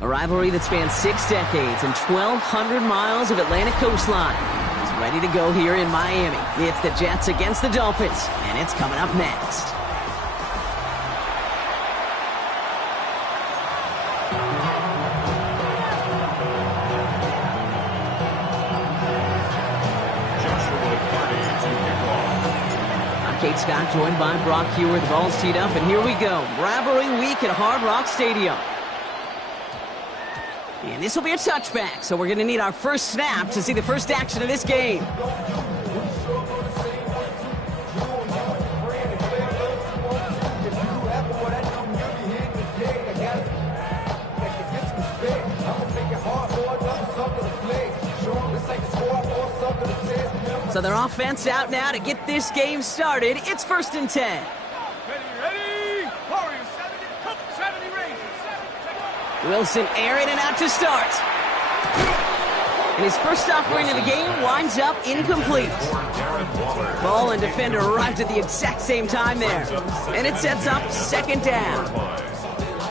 A rivalry that spans 6 decades and 1,200 miles of Atlantic coastline is ready to go here in Miami. It's the Jets against the Dolphins, and it's coming up next. I'm Kate Scott, joined by Brock Hewer. The ball's teed up, and here we go. Rivalry week at Hard Rock Stadium. And this will be a touchback, so we're going to need our first snap to see the first action of this game. So their offense out now to get this game started. It's 1st and 10. Wilson airing it out to start. And his first offering of the game winds up incomplete. Ball and defender arrived at the exact same time there. And it sets up 2nd down.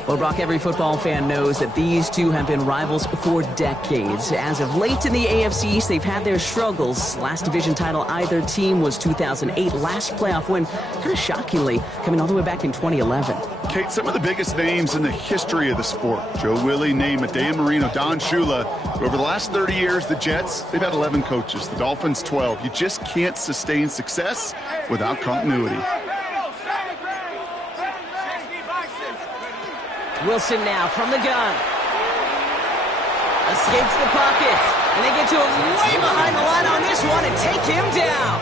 Well, Brock, every football fan knows that these two have been rivals for decades. As of late in the AFC East, they've had their struggles. Last division title either team was 2008. Last playoff win, kind of shockingly, coming all the way back in 2011. Kate, some of the biggest names in the history of the sport. Joe Willie, Namath, Dan Marino, Don Shula. Over the last 30 years, the Jets, they've had 11 coaches. The Dolphins, 12. You just can't sustain success without continuity. Wilson now from the gun. Escapes the pocket. And they get to him way behind the line on this one and take him down.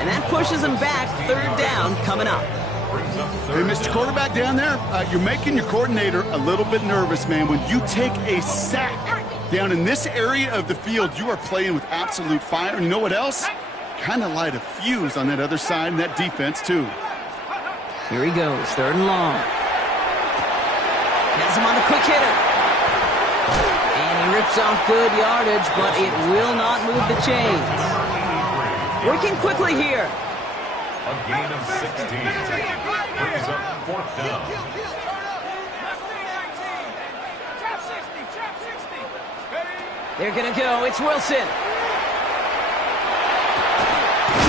And that pushes him back. 3rd down coming up. Hey, Mr. Quarterback down there, you're making your coordinator a little bit nervous, man. When you take a sack down in this area of the field, you are playing with absolute fire. And you know what else? Kind of light a fuse on that other side and that defense, too. Here he goes, 3rd and long. Has him on the quick hitter. And he rips off good yardage, but it will not move the chains. Working quickly here. A gain of 16. Brings up 4th down. They're going to go. It's Wilson.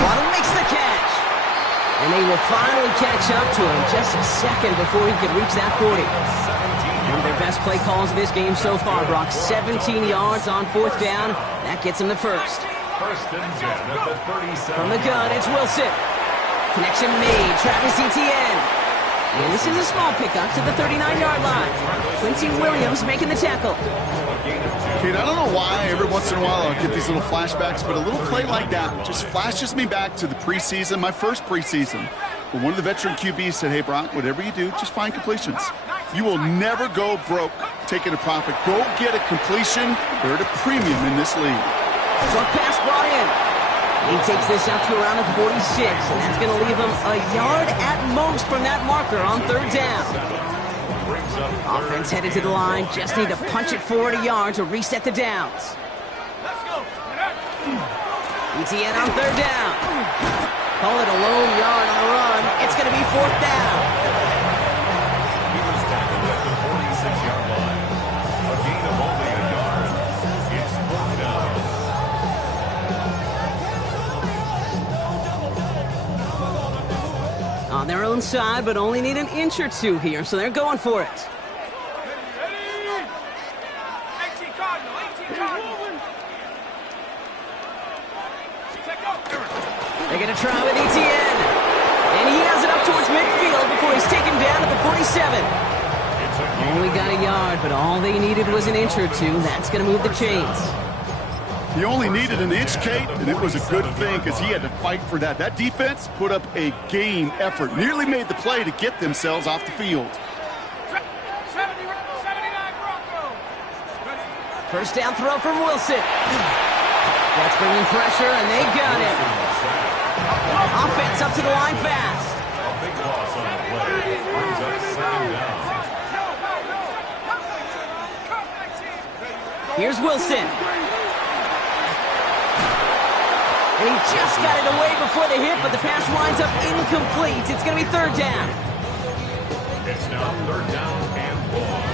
Waddle makes the catch. And they will finally catch up to him just a second before he could reach that 40. One of their best play calls of this game so far, Brock. 17 yards on 4th down. That gets him the first. 1st and 10 at the 37. From the gun, it's Wilson. Connection made. Travis Etienne. And this is a small pickup to the 39-yard line. Quincy Williams making the tackle. Kate, I don't know why every once in a while I'll get these little flashbacks, but a little play like that just flashes me back to the preseason, my first preseason. When one of the veteran QBs said, hey, Brock, whatever you do, just find completions. You will never go broke taking a profit. Go get a completion. They're at a premium in this league. Short pass brought in. He takes this out to around the 46, and that's going to leave him a yard at most from that marker on 3rd down. Offense headed to the line. Just need to punch it forward a yard to reset the downs. Etienne on 3rd down. Call it a lone yard on the run. It's going to be 4th down. He was tackled at the 46-yard line. A gain of only a yard. It's 4th down. On their own side, but only need an inch or two here, so they're going for it. They're going to try with Etienne. And he has it up towards midfield before he's taken down at the 47. Only got a yard, but all they needed was an inch or two. That's going to move the chains. He only needed an inch, Kate, and it was a good thing because he had to fight for that. That defense put up a game effort, nearly made the play to get themselves off the field. First down throw from Wilson. That's bringing pressure, and they got him. Offense up to the line fast. A big loss on the play. Brings up second down. Here's Wilson. And he just got it away before the hit, but the pass winds up incomplete. It's going to be third down. It's now third down and long.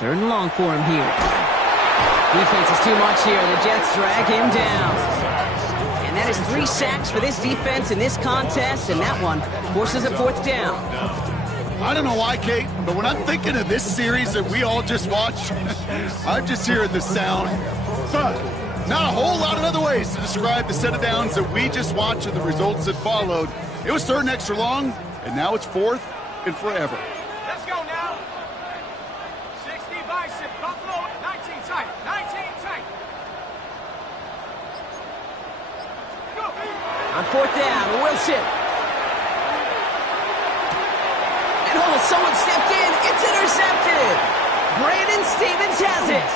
Third and long for him here. Defense is too much here. The Jets drag him down. And that is 3 sacks for this defense in this contest, and that one forces a fourth down. I don't know why, Kate, but when I'm thinking of this series that we all just watched, I'm just hearing the sound. Thud. Not a whole lot of other ways to describe the set of downs that we just watched and the results that followed. It was third and extra long, and now it's fourth and forever. Let's go now. 60 bicep, Buffalo, 19 tight, 19 tight. Go. On fourth down, Wilson. And someone stepped in. It's intercepted. Brandon Stevens has it.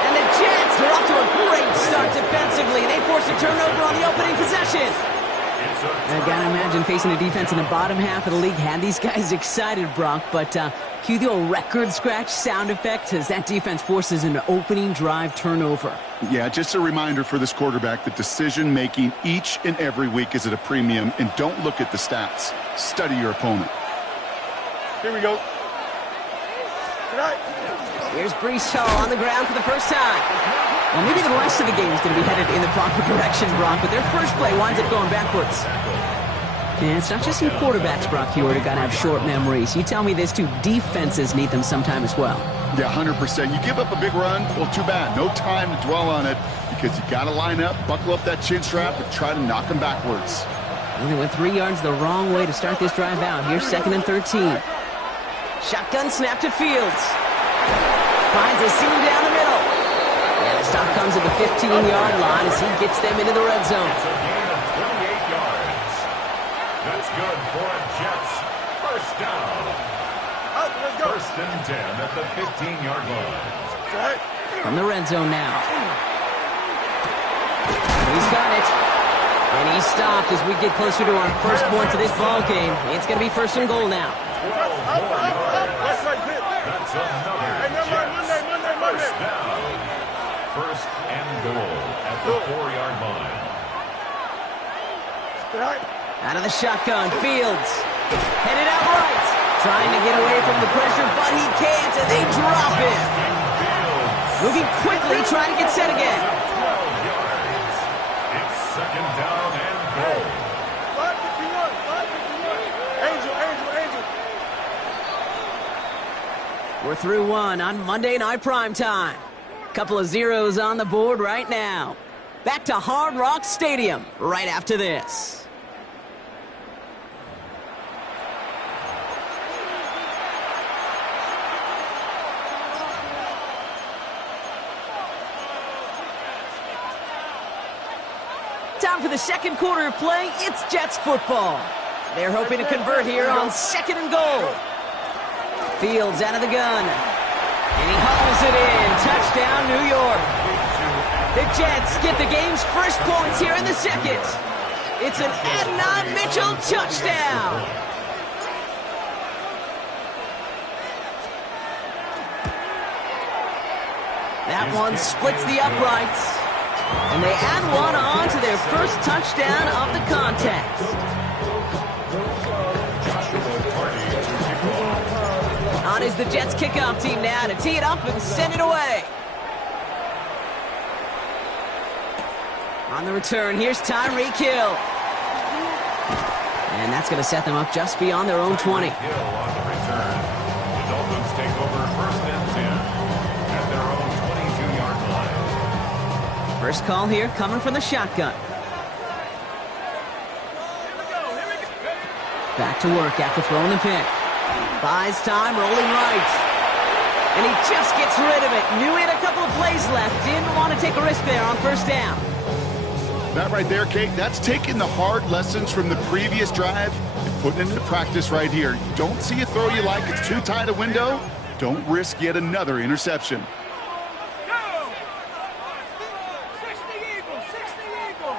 And the Jets are off to a great start defensively. They force a turnover on the opening possession. I gotta imagine facing a defense in the bottom half of the league had these guys excited, Brock, but cue the old record scratch sound effect as that defense forces an opening drive turnover. Yeah, just a reminder for this quarterback that decision-making each and every week is at a premium, and don't look at the stats. Study your opponent. Here we go. Here's Breece Hall on the ground for the first time. Well, maybe the rest of the game is going to be headed in the proper direction, Brock, but their first play winds up going backwards. And it's not just some quarterbacks, Brock Hewitt, who got to have short memories. You tell me this too, defenses need them sometime as well. Yeah, 100%. You give up a big run, well, too bad. No time to dwell on it because you got to line up, buckle up that chin strap, and try to knock them backwards. Well, they went 3 yards the wrong way to start this drive out. Here's 2nd and 13. Shotgun snap to Fields. Finds a seam down the middle. And the stop comes at the 15-yard line as he gets them into the red zone. It's a gain of 28 yards. That's good for a Jets first down. First and 10 at the 15-yard line. From the red zone now. He's got it. And he's stopped as we get closer to our first points of this ball game. It's going to be 1st and goal now. 12 more yards. That's another Jets first down. 1st and goal at the 4-yard line. Out of the shotgun, Fields. Headed out right. Trying to get away from the pressure, but he can't, and they drop him. Moving quickly, trying to get set again. 12 yards. It's 2nd down and goal. 551. Angel. We're through one on Monday Night Primetime. Couple of zeros on the board right now. Back to Hard Rock Stadium right after this. Time for the second quarter of play. It's Jets football. They're hoping to convert here on 2nd and goal. Fields out of the gun. And he hauls it in. Touchdown, New York. The Jets get the game's first points here in the second. It's an Adnan Mitchell touchdown. That one splits the uprights. And they add one on to their first touchdown of the contest. On is the Jets kickoff team now to tee it up and send it away. On the return, here's Tyreek Hill. And that's going to set them up just beyond their own 20. Hill on the return. The Dolphins take over 1st and 10 at their own 22-yard line. First call here coming from the shotgun. Back to work after throwing the pick. Buys time, rolling right. And he just gets rid of it. Knew he had a couple of plays left. Didn't want to take a risk there on first down. That right there, Kate, that's taking the hard lessons from the previous drive and putting it into practice right here. You don't see a throw you like, it's too tight a window. Don't risk yet another interception. Go! 60 Eagles, 60 Eagles.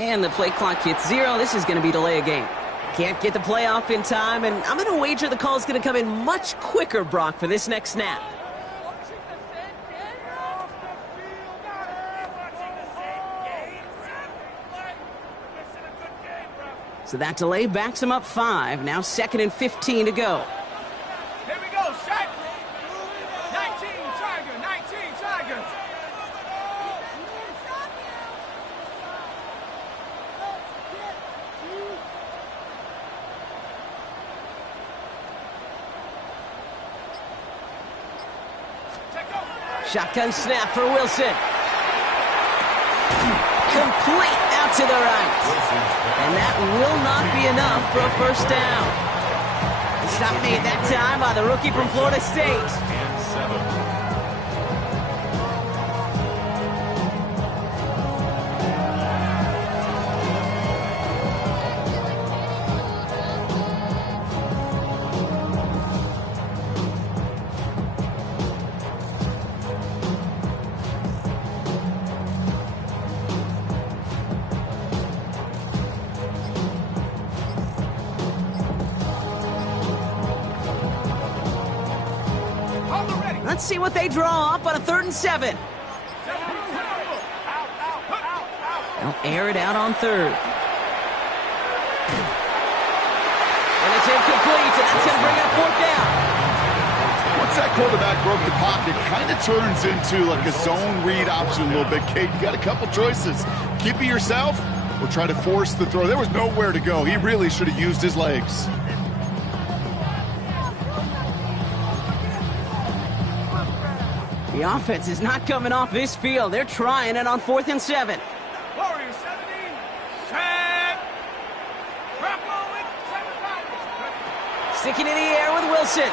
And the play clock hits 0. This is going to be delay a game. Can't get the play off in time, and I'm going to wager the call is going to come in much quicker, Brock, for this next snap. So that delay backs him up 5. Now 2nd and 15 to go. Here we go, set. 19 Tiger, 19 Tiger. Shotgun snap for Wilson. Complete out to the right. And that will not be enough for a first down. The stop made that time by the rookie from Florida State. Let's see what they draw up on a 3rd and 7. They'll air it out on 3rd. And it's incomplete, and that's going to bring up 4th down. Once that quarterback broke the pocket, kind of turns into like a zone read option a little bit, Kate. You got a couple choices. Keep it yourself or try to force the throw. There was nowhere to go. He really should have used his legs. The offense is not coming off this field. They're trying it on 4th and 7. Warriors 70. Set. Bravo with 7 Sticking in the air with Wilson.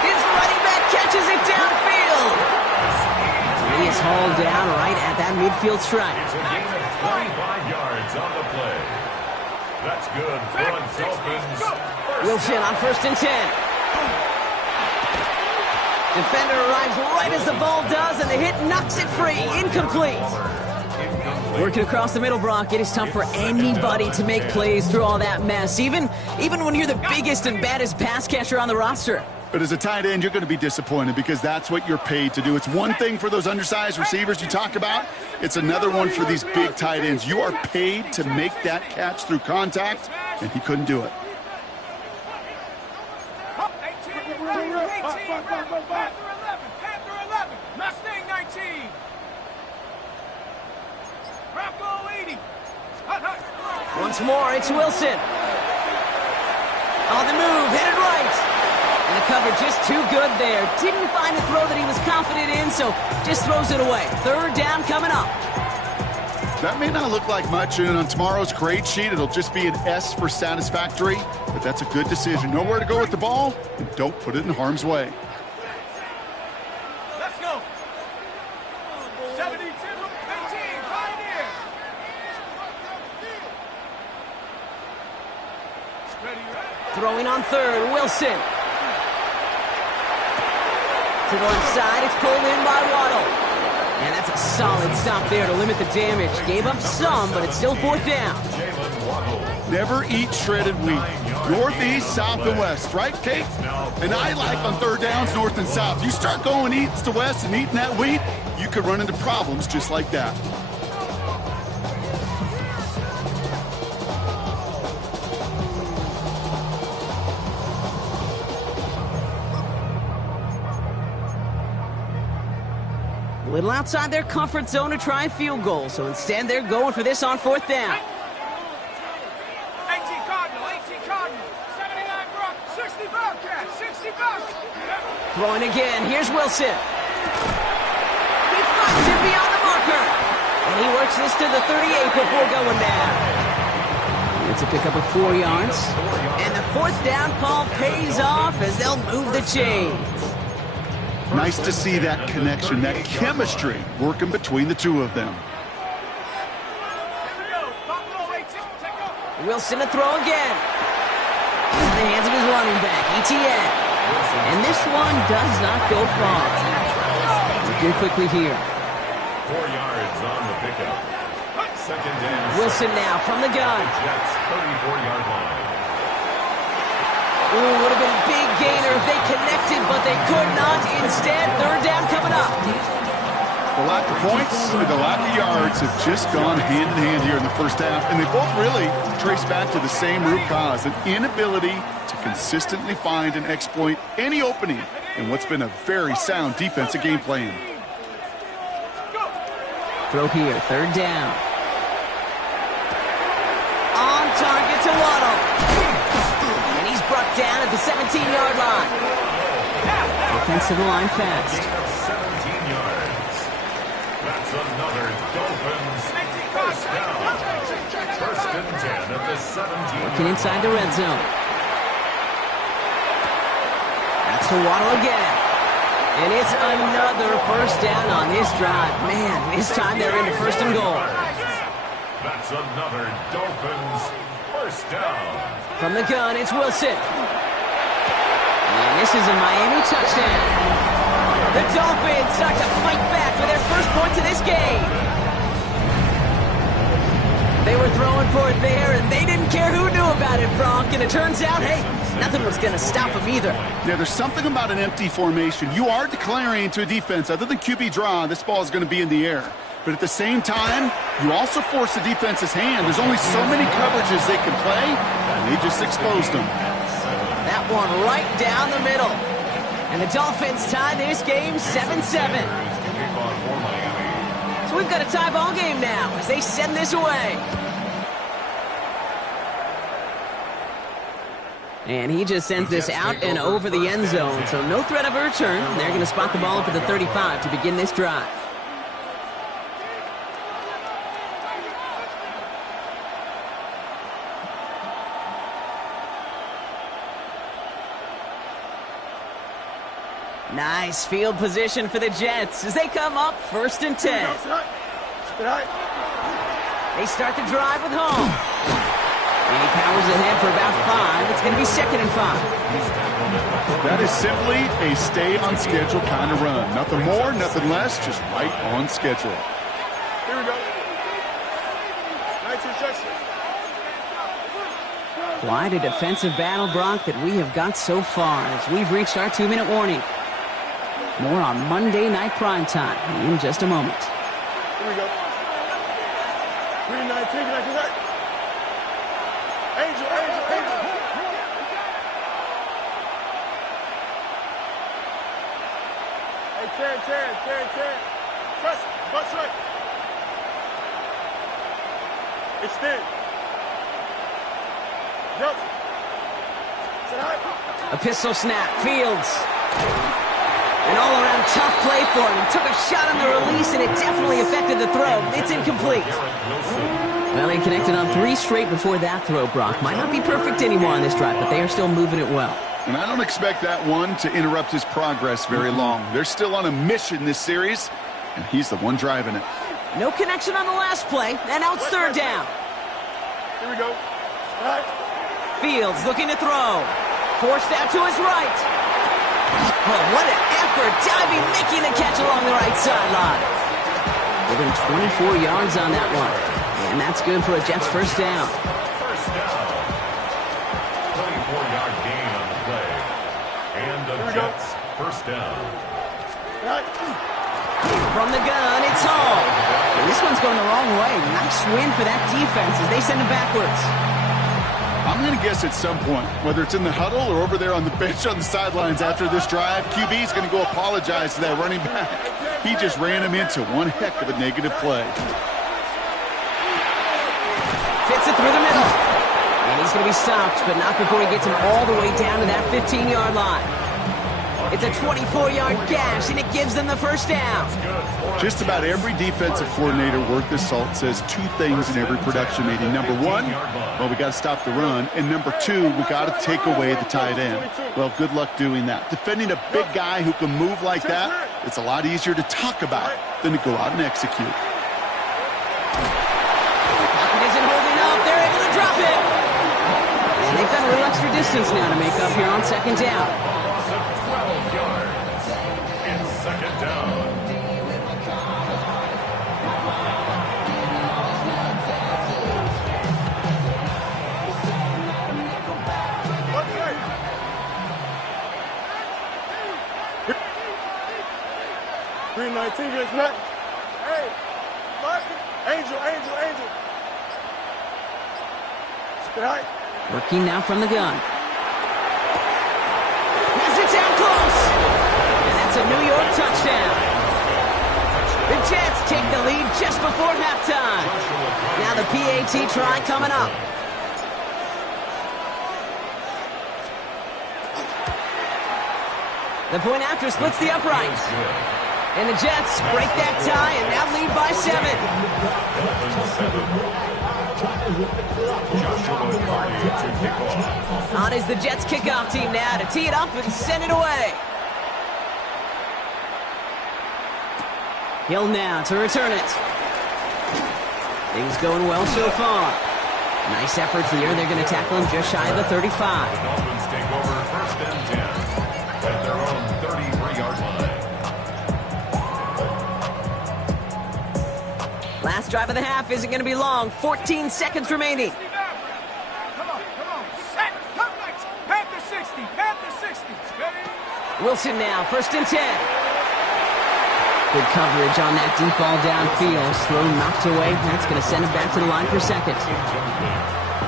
His running back catches it downfield. He is hauled down right at that midfield stripe. It's a gain of 25 yards on the play. That's good for the Dolphins. Wilson on 1st and 10. Defender arrives right as the ball does, and the hit knocks it free. Incomplete. Working across the middle, Brock, it is tough for anybody to make plays through all that mess, even when you're the biggest and baddest pass catcher on the roster. But as a tight end, you're going to be disappointed because that's what you're paid to do. It's one thing for those undersized receivers you talk about. It's another one for these big tight ends. You are paid to make that catch through contact, and he couldn't do it. Panther 11. Mustang 19. Bronco 80. Once more, it's Wilson. On the move, headed right. And the cover just too good there. Didn't find the throw that he was confident in, so just throws it away. 3rd down coming up. That may not look like much, and on tomorrow's grade sheet, it'll just be an S for satisfactory, but that's a good decision. Know where to go with the ball, and don't put it in harm's way. Let's go. 72, 15, Pioneer. Ready. Throwing on 3rd, Wilson. To the left side, it's pulled in by Waddle. And that's a solid stop there to limit the damage. Gave up some, but it's still 4th down. Never eat shredded wheat. Northeast, south, and west, right, Kate? And I like on 3rd downs, north and south. You start going east to west and eating that wheat, you could run into problems just like that. little outside their comfort zone to try and field goal, so instead they're going for this on 4th down. 18 Cardinal, 18 Cardinal, 79 Brook, 60 Bobcat, 60 Bobcat. Throwing again, here's Wilson. He fights it beyond the marker. And he works this to the 38 before going down. It's a pickup of 4 yards. And the 4th down call pays off as they'll move the chains. Nice to see that connection, that chemistry working between the two of them. Wilson to throw again. In the hands of his running back, ETN. And this one does not go far. Looking quickly here. 4 yards on the pickup. 2nd down. Wilson now from the gun. Jets 34-yard line. Ooh, would have been a big gainer if they connected, but they could not. Instead, 3rd down coming up. The lack of points and the lack of yards have just gone hand in hand here in the first half, and they both really trace back to the same root cause, an inability to consistently find and exploit any opening in what's been a very sound defensive game plan. Throw here, 3rd down. On target to Waddle. And he's brought down at the 17-yard line. Defensive line fast. 17 yards. That's another Dolphins first down. 1st and 10 at the 17. Working inside the red zone. That's to Waddle again. And it's another 1st down on this drive. Man, this time they're into 1st and goal. That's another Dolphins first down. From the gun, it's Wilson. And this is a Miami touchdown. The Dolphins start to fight back for their first points of this game. They were throwing for it there, and they didn't care who knew about it, Bronk. And it turns out, hey, nothing was going to stop them either. Yeah, there's something about an empty formation. You are declaring to a defense, other than QB draw, this ball is going to be in the air. But at the same time, you also force the defense's hand. There's only so many coverages they can play, and they just exposed them. That one right down the middle. And the Dolphins tie this game 7-7. So we've got a tie ball game now as they send this away. And he just sends this out and over the end zone. So no threat of a return. They're going to spot the ball up at the 35 to begin this drive. Nice field position for the Jets as they come up 1st and 10. They start the drive with home. And he powers ahead for about 5. It's going to be 2nd and 5. That is simply a stay on schedule kind of run. Nothing more, nothing less, just right on schedule. Here we go. Nice instruction. Quite a defensive battle, Brock, that we have got so far as we've reached our 2-minute warning. More on Monday Night Primetime in just a moment. Here we go. 3-19, Angel. Hey, Terry. Press, butts right. Extend. Jump. Sit high. A pistol snap, Fields. An all-around tough play for him. He took a shot on the release, and it definitely affected the throw. It's incomplete. Well, he connected on 3 straight before that throw, Brock. Might not be perfect anymore on this drive, but they are still moving it well. And I don't expect that one to interrupt his progress very long. They're still on a mission this series, and he's the one driving it. No connection on the last play, and now it's 3rd down. Here we go. Right. Fields looking to throw. Forced out to his right. Oh, what an effort. Diving, making the catch along the right sideline. Within 24 yards on that one. And that's good for a Jets 1st down. First down. 24-yard gain on the play. And the Jets 1st down. Right. From the gun, it's Hall. And this one's going the wrong way. Nice win for that defense as they send it backwards. I'm going to guess at some point, whether it's in the huddle or over there on the bench on the sidelines after this drive, QB is going to go apologize to that running back. He just ran him into one heck of a negative play. Fits it through the middle. And he's going to be stopped, but not before he gets him all the way down to that 15-yard line. It's a 24-yard gash, and it gives them the first down. Just about every defensive coordinator worth his salt says two things in every production meeting. Number one, well, we got to stop the run. And number two, we got to take away the tight end. Well, good luck doing that. Defending a big guy who can move like that, it's a lot easier to talk about than to go out and execute. Pocket isn't holding up. They're able to drop it. And they've got a little extra distance now to make up here on second down. 12 yards and second down. Green 19 gets net. Hey, Angel. Good night. Working now from the gun. Has it down close. And that's a New York touchdown. The Jets take the lead just before halftime. Now the PAT try coming up. The point after splits the uprights. And the Jets break that tie and now lead by 7. On is the Jets kickoff team now to tee it up and send it away. Hill now to return it. Things going well so far. Nice effort here. They're going to tackle him just shy of the 35. Dolphins take over first and 10 at their own 33-yard line. Last drive of the half isn't going to be long. 14 seconds remaining. Come on. Set. Come next. Panther 60. Ready? Wilson now, first and 10. Good coverage on that deep ball downfield. Throw knocked away. That's going to send him back to the line for second.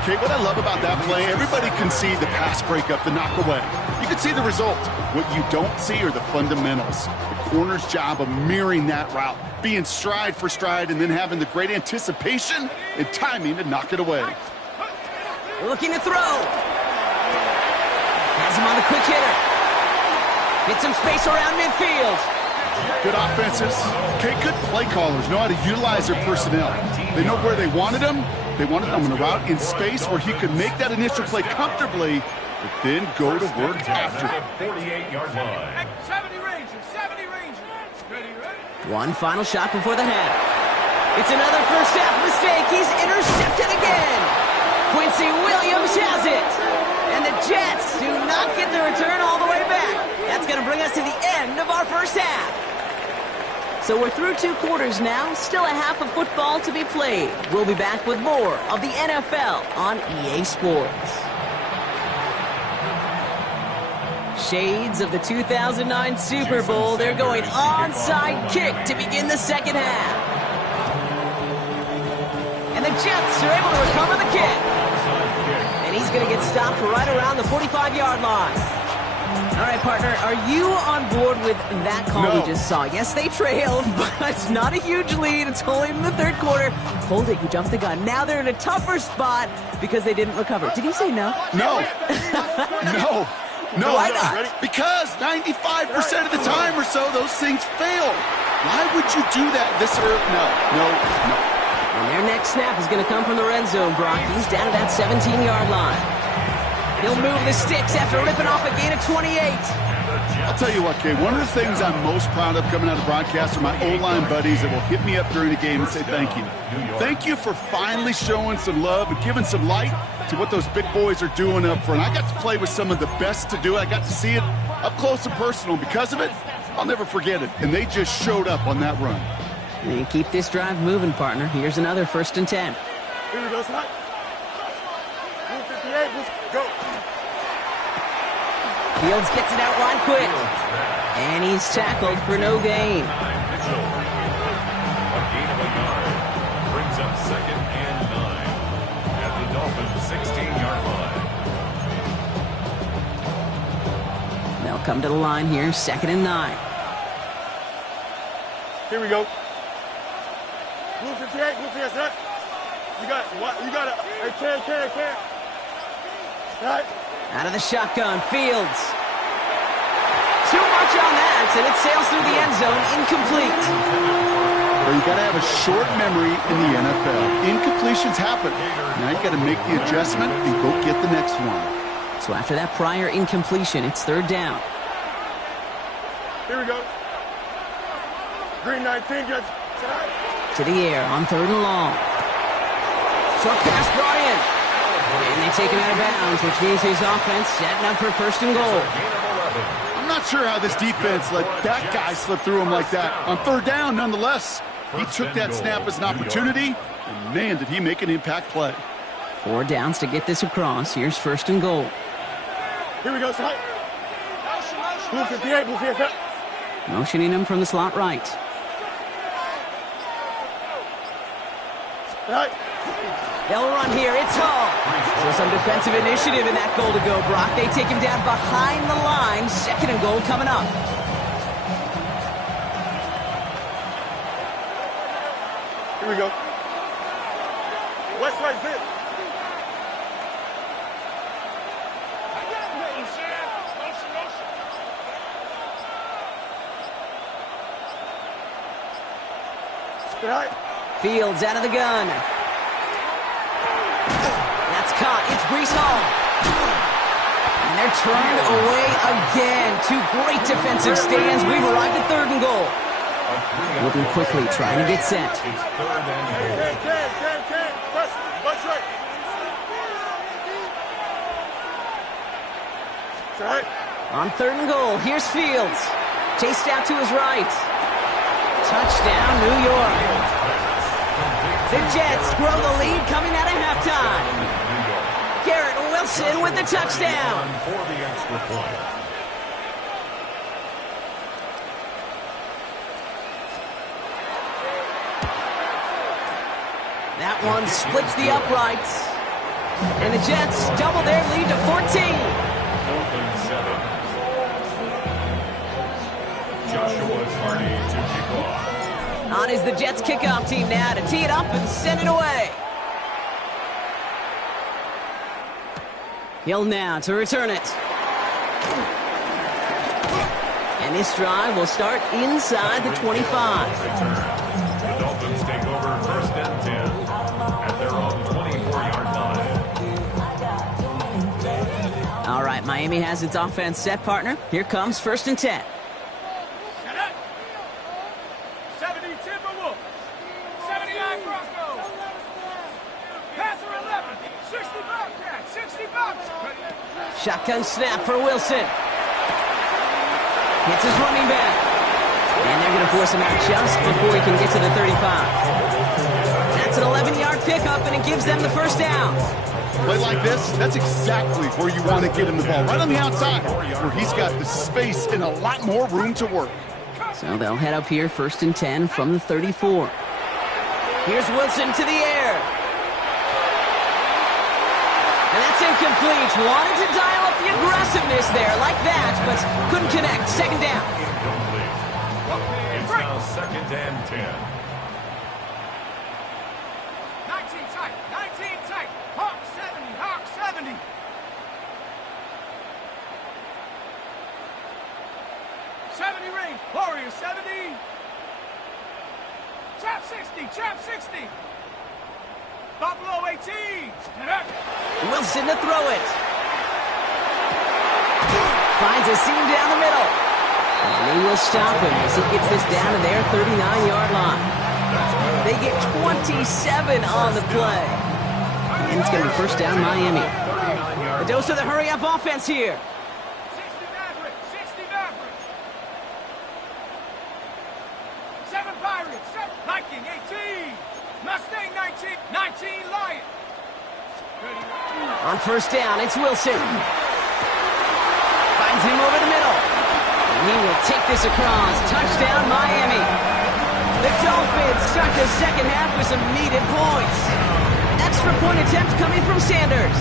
Okay, what I love about that play, everybody can see the pass breakup, the knock away. You can see the result. What you don't see are the fundamentals. The corner's job of mirroring that route, being stride for stride, and then having the great anticipation and timing to knock it away. Looking to throw. Has him on the quick hitter. Get some space around midfield. Good offenses. Okay, good play callers know how to utilize their personnel. They know where they wanted them. They wanted them on a route in space where he could make that initial play comfortably, but then go to work after it. 48-yard line. 70 Rangers. Ready? One final shot before the half. It's another first half mistake. He's intercepted again. Quincy Williams has it. And the Jets do not get the return all the way back. That's going to bring us to the end of our first half. So we're through 2 quarters now. Still a half of football to be played. We'll be back with more of the NFL on EA Sports. Shades of the 2009 Super Bowl. They're going onside kick to begin the second half. And the Jets are able to recover the kick. And he's going to get stopped right around the 45-yard line. All right, partner, are you on board with that call we just saw? Yes, they trailed, but it's not a huge lead. It's only in the third quarter. Hold it, you jumped the gun. Now they're in a tougher spot because they didn't recover. Did you say no? No. Why not? Because 95% of the time or so, those things fail. Why would you do that this early? No. And their next snap is going to come from the red zone, Brock. He's down to that 17-yard line. He'll move the sticks after ripping off a gain of 28. I'll tell you what, Kay, one of the things I'm most proud of coming out of broadcast are my O-line buddies that will hit me up during the game and say thank you. Thank you for finally showing some love and giving some light to what those big boys are doing up front. I got to play with some of the best to do it. I got to see it up close and personal. Because of it, I'll never forget it. And they just showed up on that run. And keep this drive moving, partner. Here's another first and 10. Here we go, Scott. 58, let's go. Fields gets it out line quick. And he's tackled for no gain. A gain of a yard brings up second and 9 at the Dolphins' 16-yard line. They'll come to the line here, second and 9. Here we go. Blue 58, blue 58, set. You got what? You got it. Hey, can. Right. Out of the shotgun, Fields. Too much on that, and it sails through the end zone, incomplete. Well, you got to have a short memory in the NFL. Incompletions happen. Now you got to make the adjustment and go get the next one. So after that prior incompletion, it's third down. Here we go. Green 19, good. To the air on third and long. Short pass brought in. And they take him out of bounds, which means his offense setting up for first and goal. I'm not sure how this defense let that guy slip through him like that. On third down, nonetheless, he took that snap as an opportunity, and man, did he make an impact play. 4 downs to get this across. Here's first and goal. Here we go, side. Blue 58, blue 58. Motioning him from the slot right. Right. They'll run here. It's Hall. So some defensive initiative in that goal to go, Brock. They take him down behind the line. Second and goal coming up. Here we go. West right fit. Right. Fields out of the gun. That's caught. It's Brees Hall. And they're turned away again. 2 great defensive stands. We've arrived at third and goal. Moving quickly, trying to get set. Can. West right. Right. On third and goal, here's Fields. Chased out to his right. Touchdown, New York. The Jets grow the lead coming out of halftime. Garrett Wilson with the touchdown. For the extra point. That one splits the uprights. And the Jets double their lead to 14. Dolphins 7. Joshua's Hardy to kick off. On is the Jets kickoff team now to tee it up and send it away. Hill now to return it. And this drive will start inside the 25. The Dolphins take over first and 10 at their own 24-yard line. All right, Miami has its offense set, partner. Here comes first and 10. 70 Timberwolves. 79 Broncos. Panther 11. 60 Bobcats. 60 Bobcats. Shotgun snap for Wilson. Hits his running back. And they're going to force him out just before he can get to the 35. That's an 11-yard pickup, and it gives them the first down. Play like this, that's exactly where you want to get him the ball. Right on the outside, where he's got the space and a lot more room to work. So they'll head up here, first and 10 from the 34. Here's Wilson to the air. And that's incomplete. Wanted to dial up the aggressiveness there like that, but couldn't connect. Second down. Incomplete. It's now second and 10. 19 tight. 19 tight. Hawk 70. Hawk 70. 70 ring. Warrior 70. Trap 60. Trap 60. Buffalo 18. Wilson to throw it. Finds a seam down the middle. And they will stop him as he gets this down to their 39-yard line. They get 27 on the play. And it's going to be first down Miami. A dose of the hurry-up offense here. 60 Maverick. 60 Maverick. 7 Pirates. 7 Viking 18. Mustang 19. 19 Lion. On first down, it's Wilson. Finds him over the middle. And he will take this across. Touchdown, Miami. The Dolphins start the second half with some needed points. Extra point attempt coming from Sanders.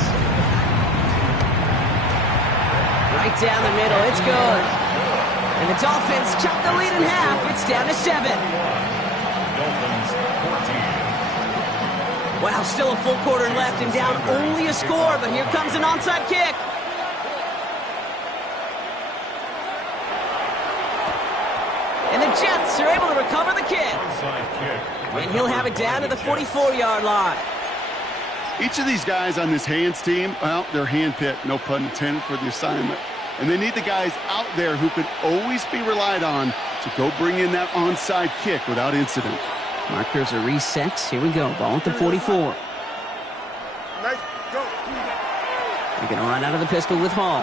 Right down the middle, it's good. And the Dolphins chop the lead in half. It's down to 7. Dolphins 14. Wow, still a full quarter left and down only a score, but here comes an onside kick. And the Jets are able to recover the kick. Onside kick. And he'll have it down to the 44-yard line. Each of these guys on this hands team, well, they're handpicked, no pun intended, for the assignment. And they need the guys out there who can always be relied on to go bring in that onside kick without incident. Markers are reset. Here we go. Ball at the 44. Nice, go. They're going to run out of the pistol with Hall.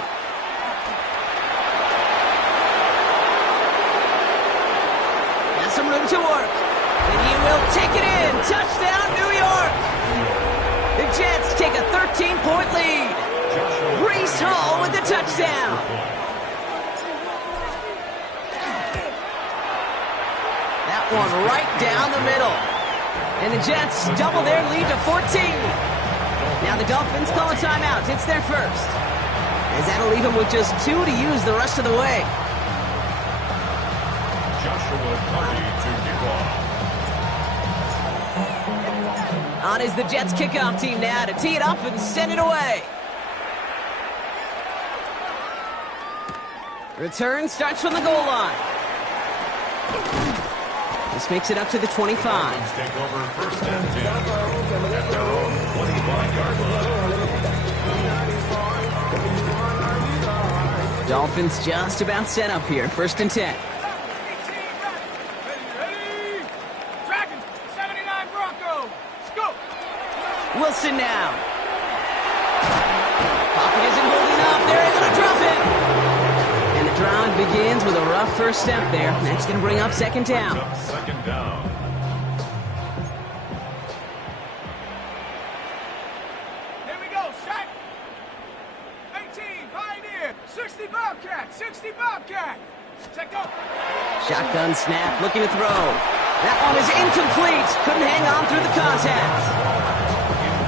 Has some room to work. And he will take it in. Touchdown, New York. The Jets take a 13-point lead. Brees Hall with the touchdown. That one right down the middle. And the Jets double their lead to 14. Now the Dolphins call a timeout. It's their first. As that'll leave them with just 2 to use the rest of the way. Joshua Carty to kick off. On is the Jets kickoff team now to tee it up and send it away. Return starts from the goal line. This makes it up to the 25. Dolphins take over first and 10 at their own 25-yard line. Dolphins just about set up here. First and 10. Ready? Dragons, 79 Broncos. Go. Wilson now. Pocket isn't holding up. They're able to drop it. And the drive begins with a rough first step there. That's going to bring up second down. Second down. Here we go. Set. 18 Pioneer. 60 Bobcat. 60 Bobcat. Check up. Shotgun snap, looking to throw. That one is incomplete. Couldn't hang on through the contact.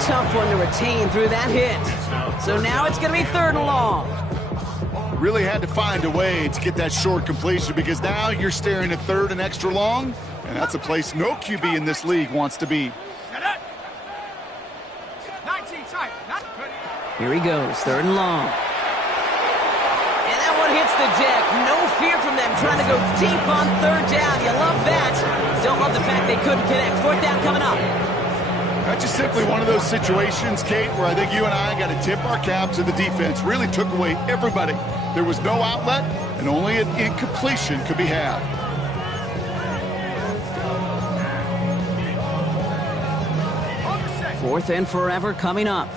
Tough one to retain through that hit. So now it's going to be third and long. Really had to find a way to get that short completion because now you're staring at third and extra long, and that's a place no QB in this league wants to be. Set up. 19 tight. Here he goes, third and long. And that one hits the deck. No fear from them trying to go deep on third down. You love that. Don't love the fact they couldn't connect. Fourth down coming up. That's just simply one of those situations, Kate, where I think you and I got to tip our cap to the defense. Really took away everybody. There was no outlet, and only an incompletion could be had. Fourth and forever coming up.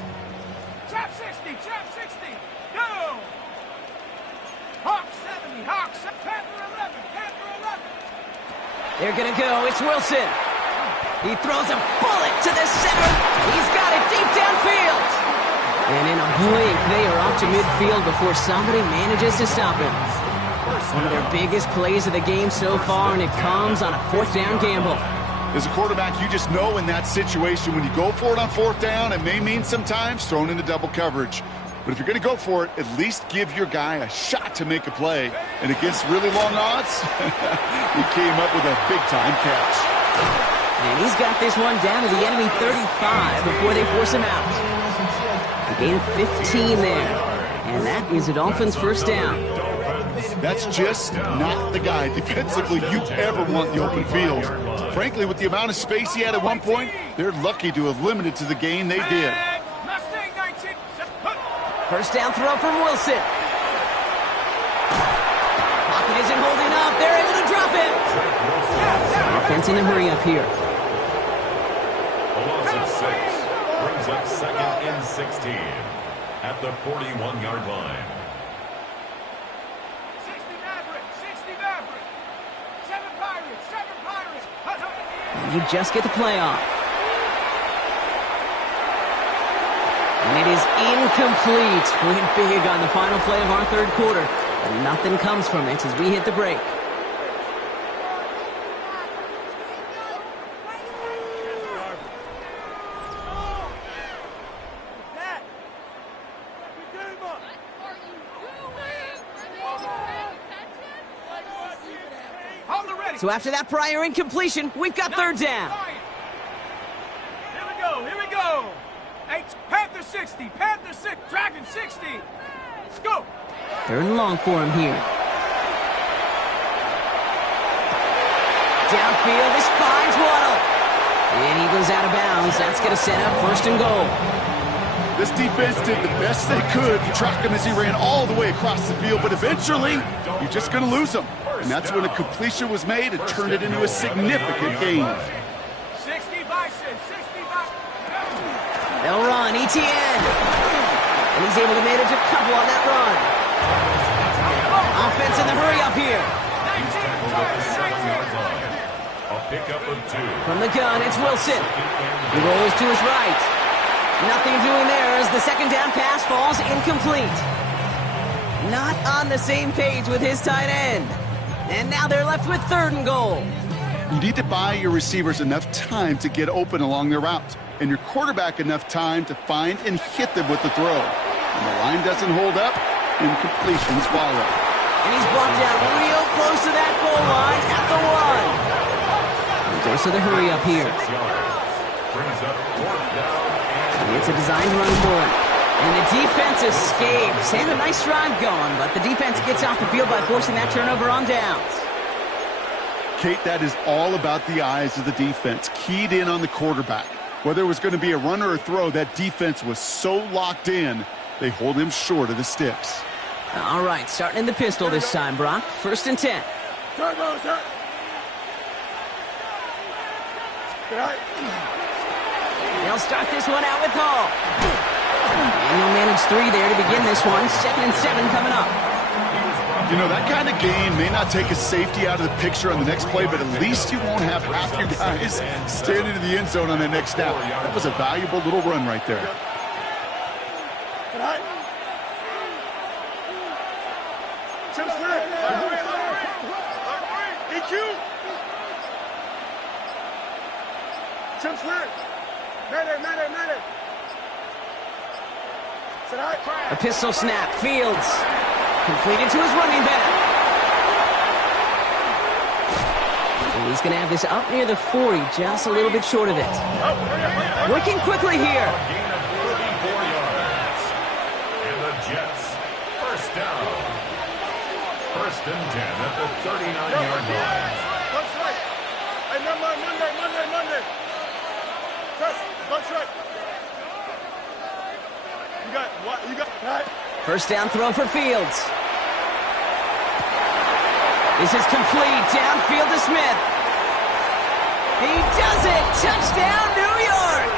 Trap 60. Trap 60. Go. Hawk 70. Hawk 7. Panther 11. Panther 11. They're going to go. It's Wilson. He throws a bullet to the center. He's got it deep downfield. And in a blink, they are up to midfield before somebody manages to stop him. One of their biggest plays of the game so far, and it comes on a fourth down gamble. As a quarterback, you just know in that situation when you go for it on fourth down, it may mean sometimes thrown into double coverage. But if you're going to go for it, at least give your guy a shot to make a play. And against really long odds, he came up with a big-time catch. And he's got this one down to the enemy 35 before they force him out. A gain of 15 there. And that is the Dolphins' first down. That's just not the guy defensively you ever want in the open field. Frankly, with the amount of space he had at one point, they're lucky to have limited to the gain they did. Mustang 19. First down throw from Wilson. Pocket isn't holding up. They're able to drop it. Offense in a hurry up here. A loss of 6 brings up second and 16 at the 41-yard line. 60 Maverick. 60 Maverick. 7 Pirates. 7 Pirates. And you just get the play off. And it is incomplete. Went big on the final play of our third quarter. But nothing comes from it as we hit the break. So after that prior incompletion, we've got third down. Here we go, here we go. Hey, Panther 60, Panther 6, Dragon 60. Let's go. Third and long for him here. Downfield, this finds Waddle. And he goes out of bounds. That's going to set up first and goal. This defense did the best they could to track him as he ran all the way across the field, but eventually, you're just going to lose him. And that's when a completion was made and turned it into a significant gain. 60 Bison, 60 Bison. They'll run, ETN. And he's able to manage a couple on that run. Offense in the hurry up here. A pickup of 2. From the gun, it's Wilson. He rolls to his right. Nothing doing there as the second down pass falls incomplete. Not on the same page with his tight end. And now they're left with third and goal. You need to buy your receivers enough time to get open along their route, and your quarterback enough time to find and hit them with the throw. When the line doesn't hold up, incompletions follow. And he's brought down real close to that goal line at the 1. And goes to the hurry up here. Brings up 4th down. It's a designed run for him. And the defense escapes. They had a nice drive going, but the defense gets off the field by forcing that turnover on downs. Kate, that is all about the eyes of the defense, keyed in on the quarterback. Whether it was going to be a run or a throw, that defense was so locked in, they hold him short of the sticks. All right, starting in the pistol this time, Brock. 1st and 10. They'll start this one out with Hall. And he'll manage 3 there to begin this one. 2nd and 7 coming up. You know, that kind of game may not take a safety out of the picture on the next play, but at least you won't have half your guys standing in the end zone on the next down. That was a valuable little run right there. A pistol snap. Fields. Completed to his running back. And he's going to have this up near the 40, just a little bit short of it. Working quickly here. Gain of 34 yards. And the Jets, 1st down. 1st and 10 at the 39-yard line. Bunch right. Hey, Monday. Trust, bunch right. You got, right. 1st down throw for Fields. This is complete. Downfield to Smith. He does it. Touchdown, New York.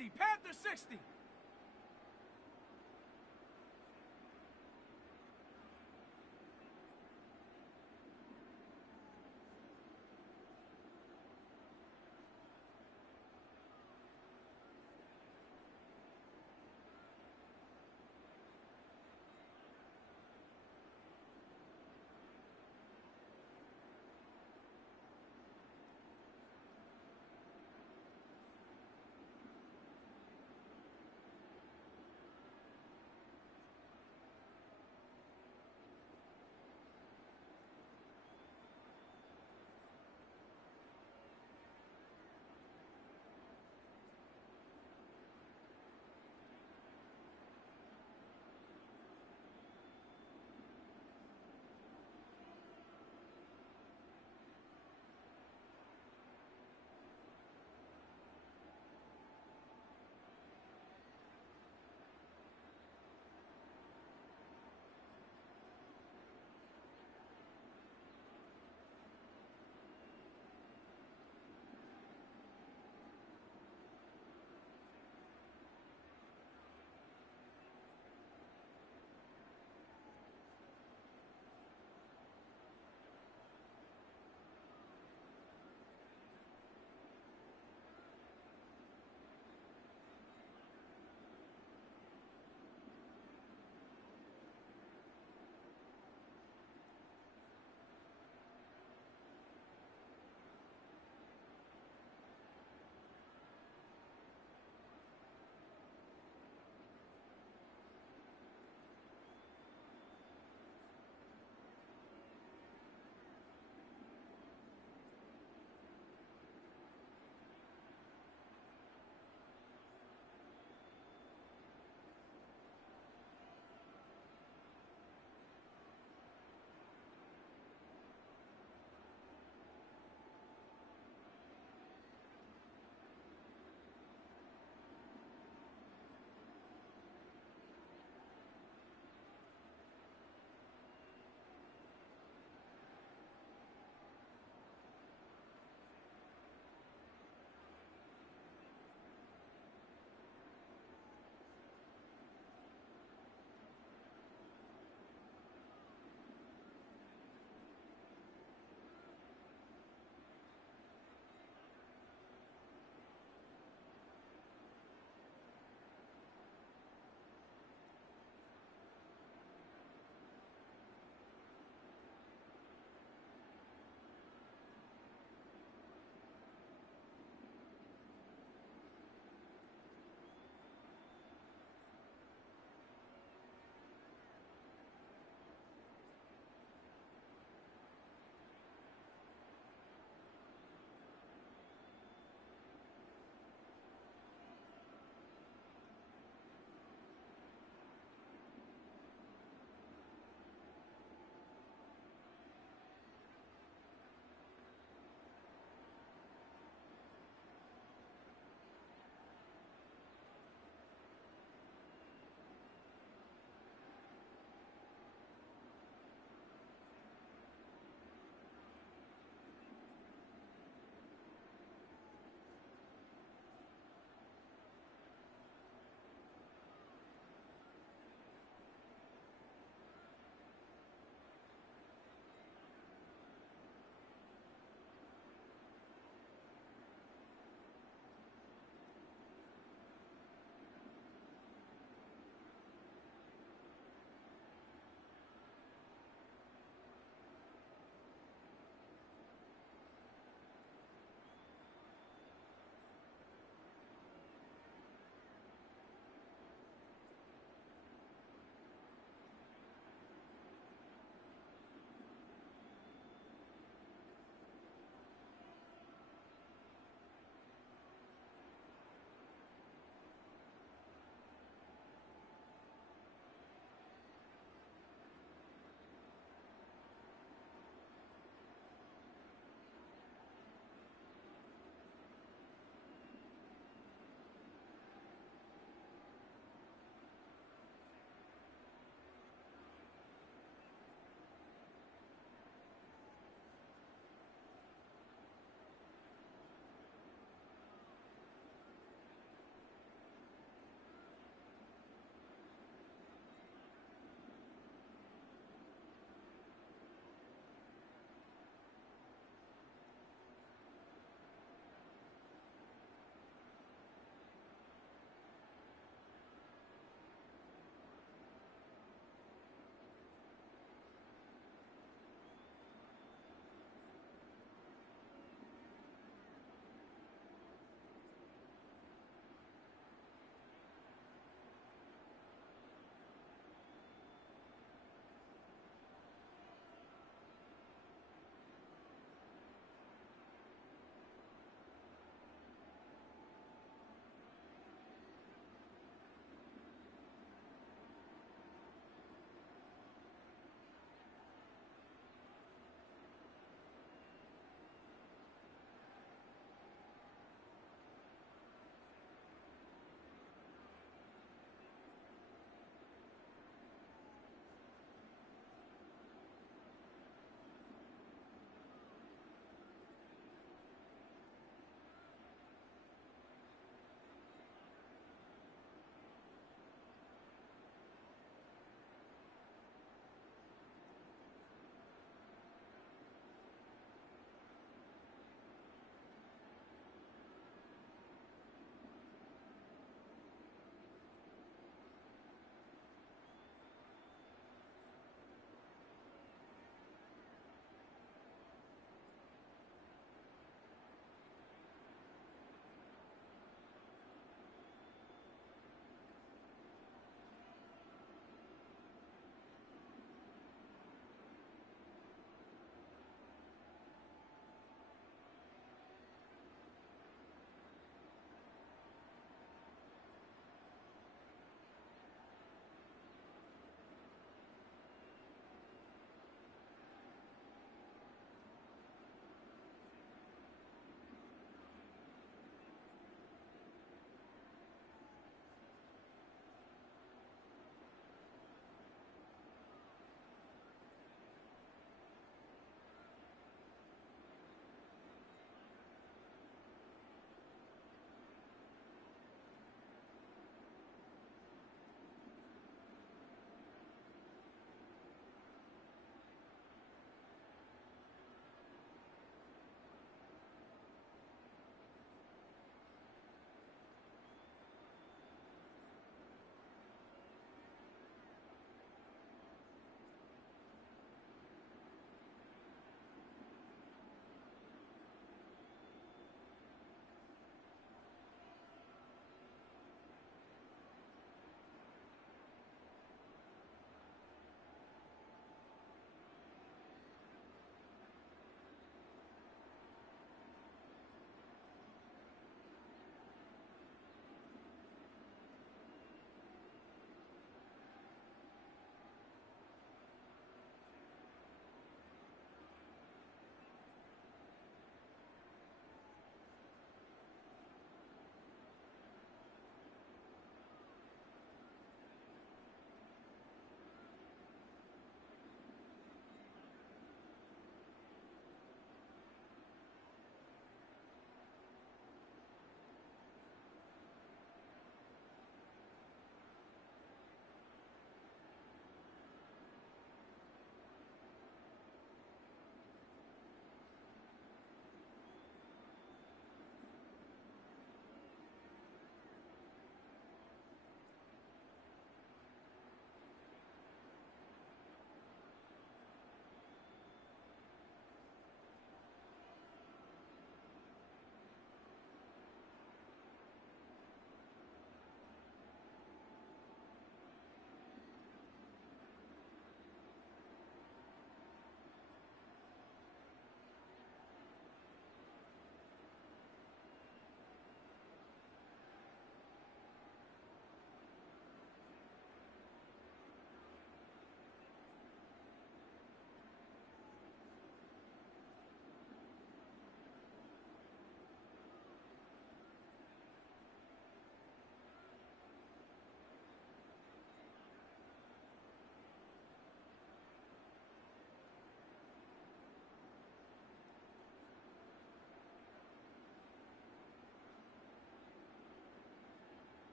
60, Panther 60.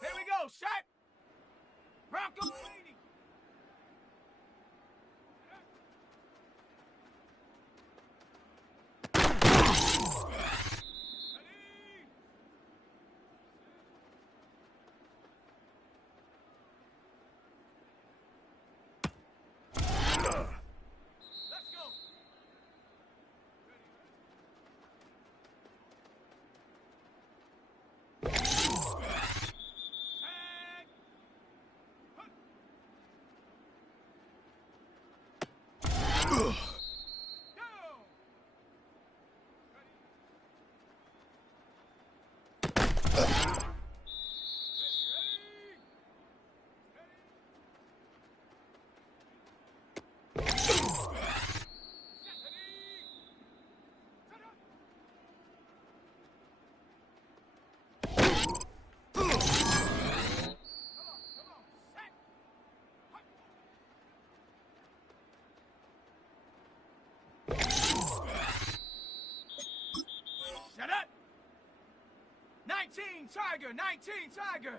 Here we go, set. Bronco leading. Let's go. Shut up! 19 Tiger, 19 Tiger!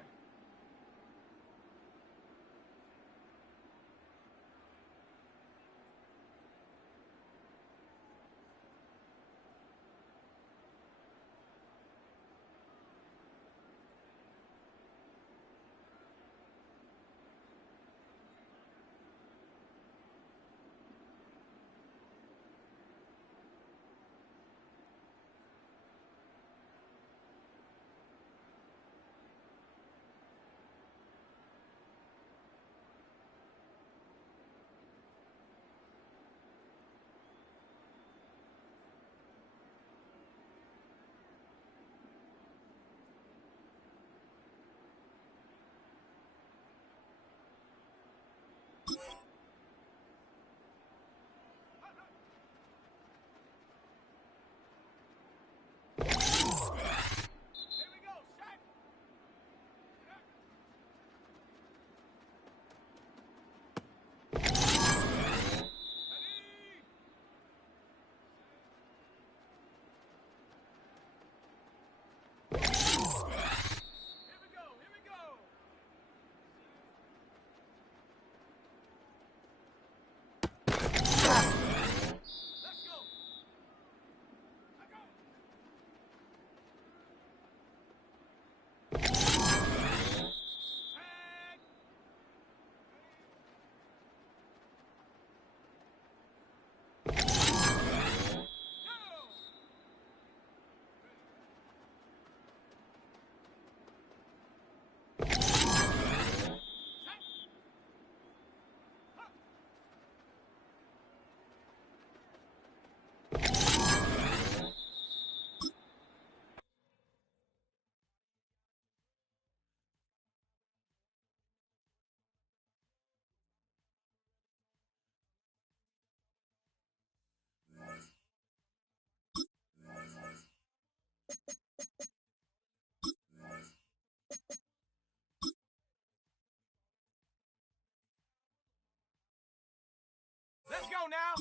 Let's go now.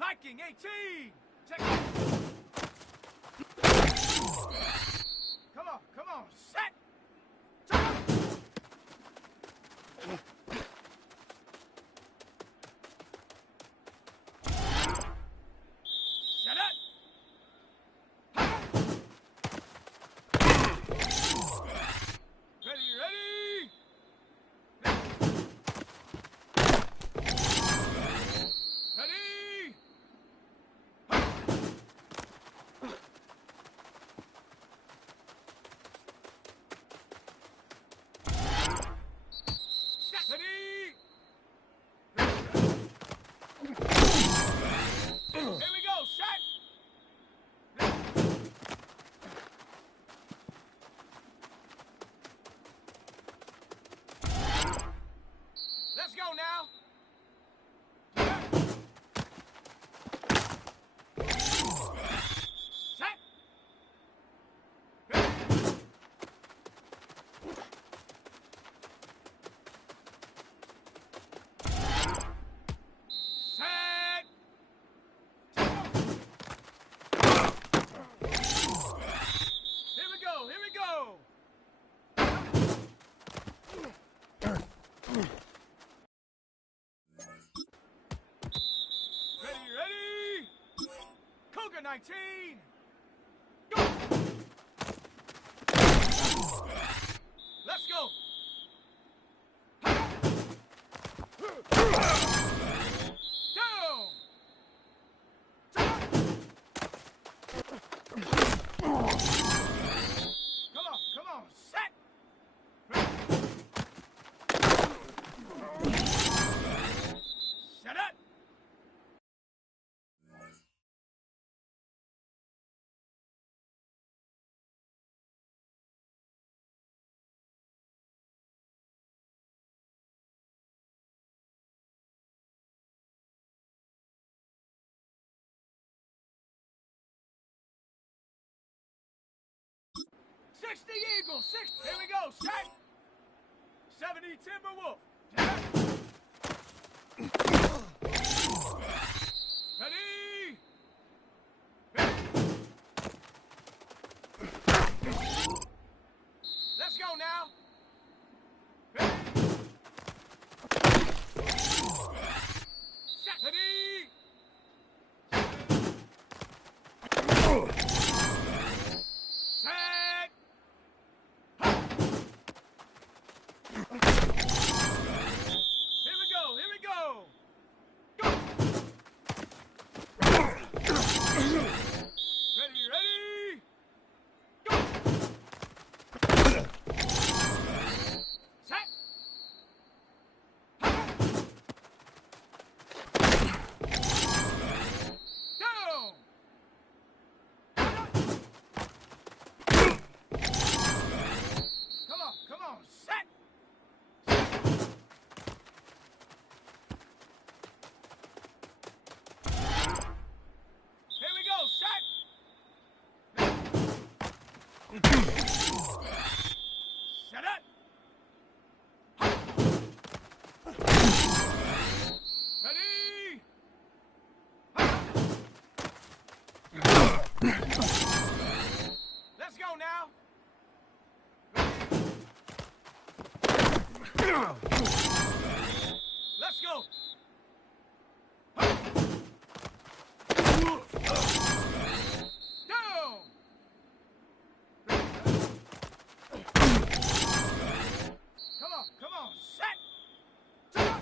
Viking 18. Check it. Come on. Set. Shut up. Ready. 19. Go. Let's go. Down. Come on, set. Set up. '60 Eagle, 60. Here we go, set. 70 Timberwolf. Ready? Let's go now. Set. Ready? Set. Here we go. Go. Ready? Go. Set. Down. Come on, set. Here we go, set. Set up. Ready? Let's go now. Let's go. Down. Come on, set. Set up.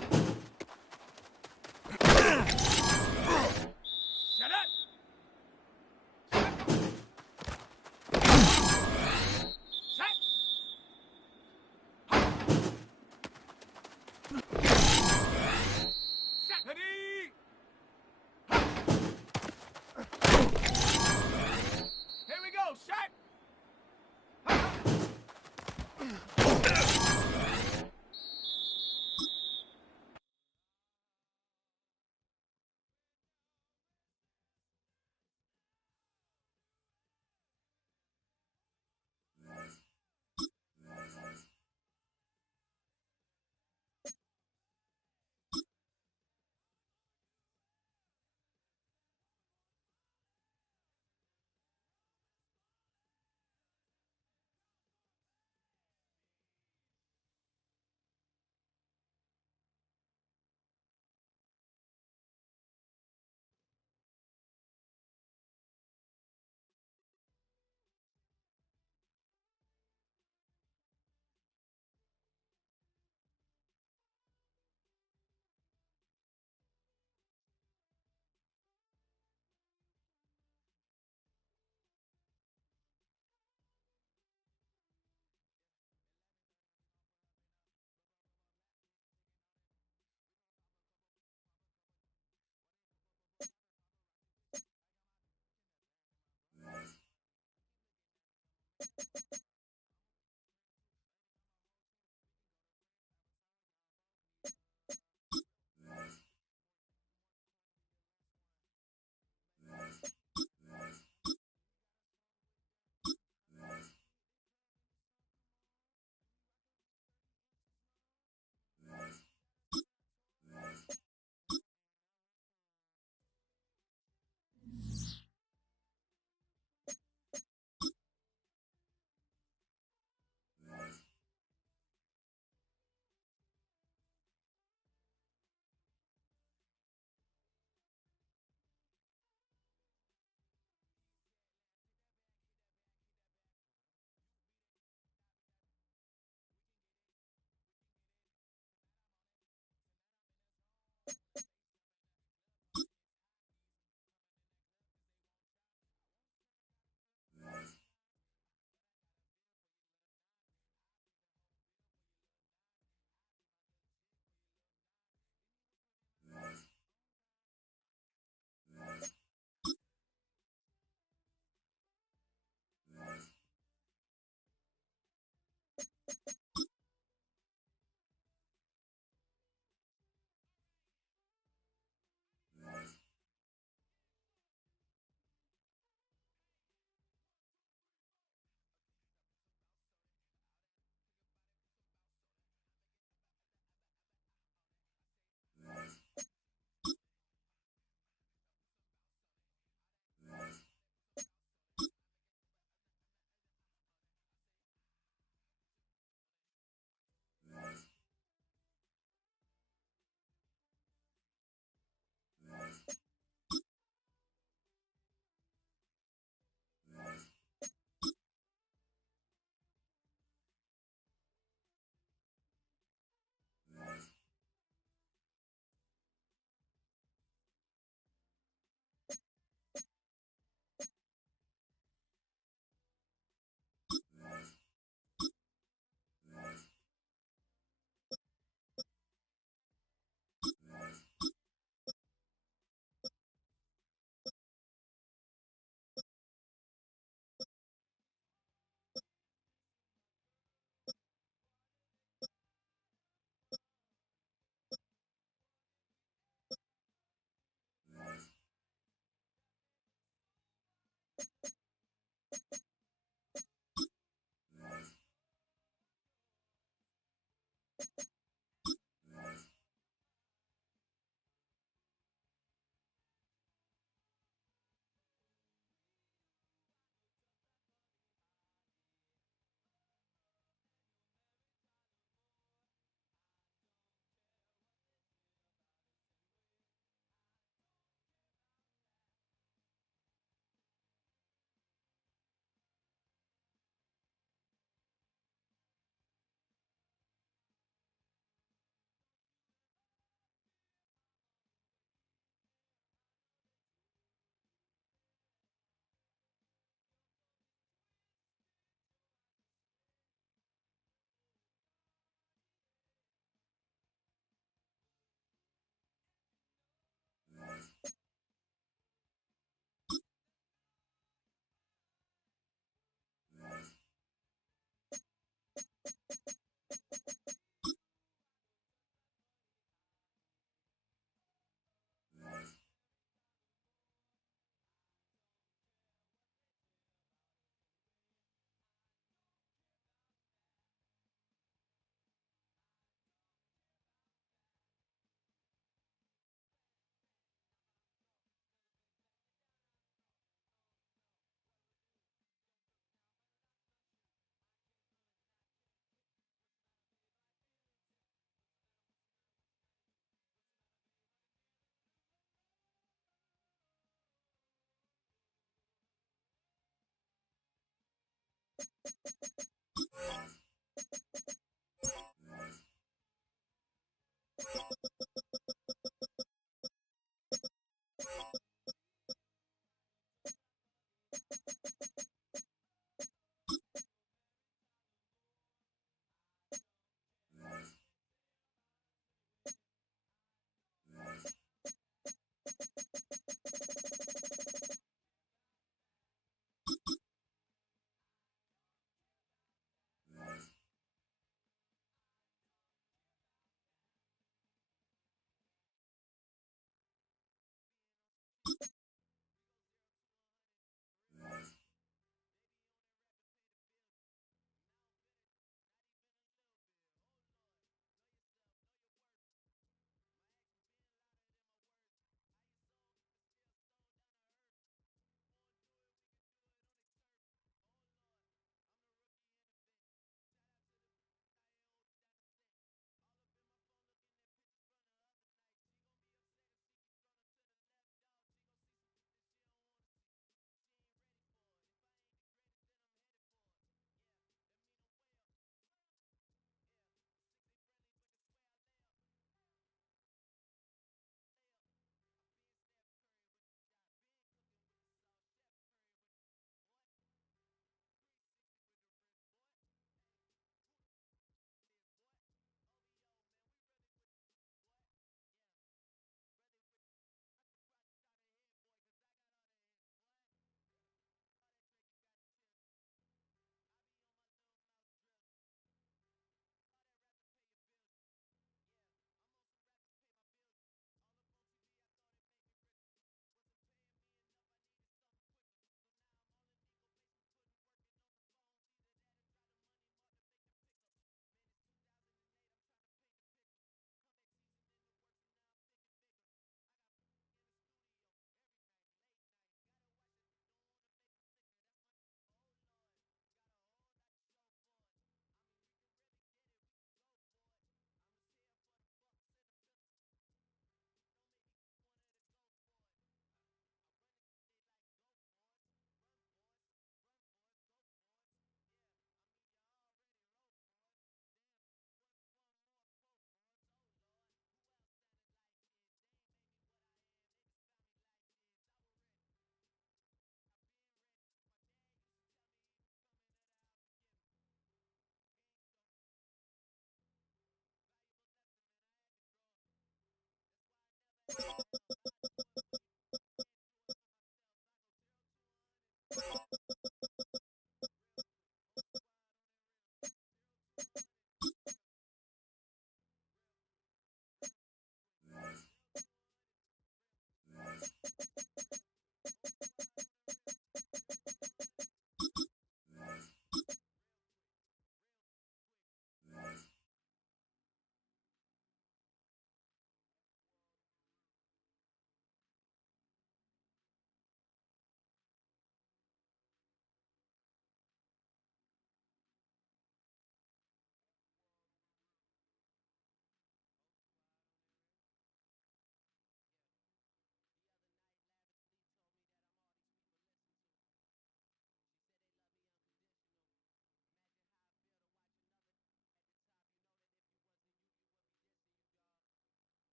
Set up. Set.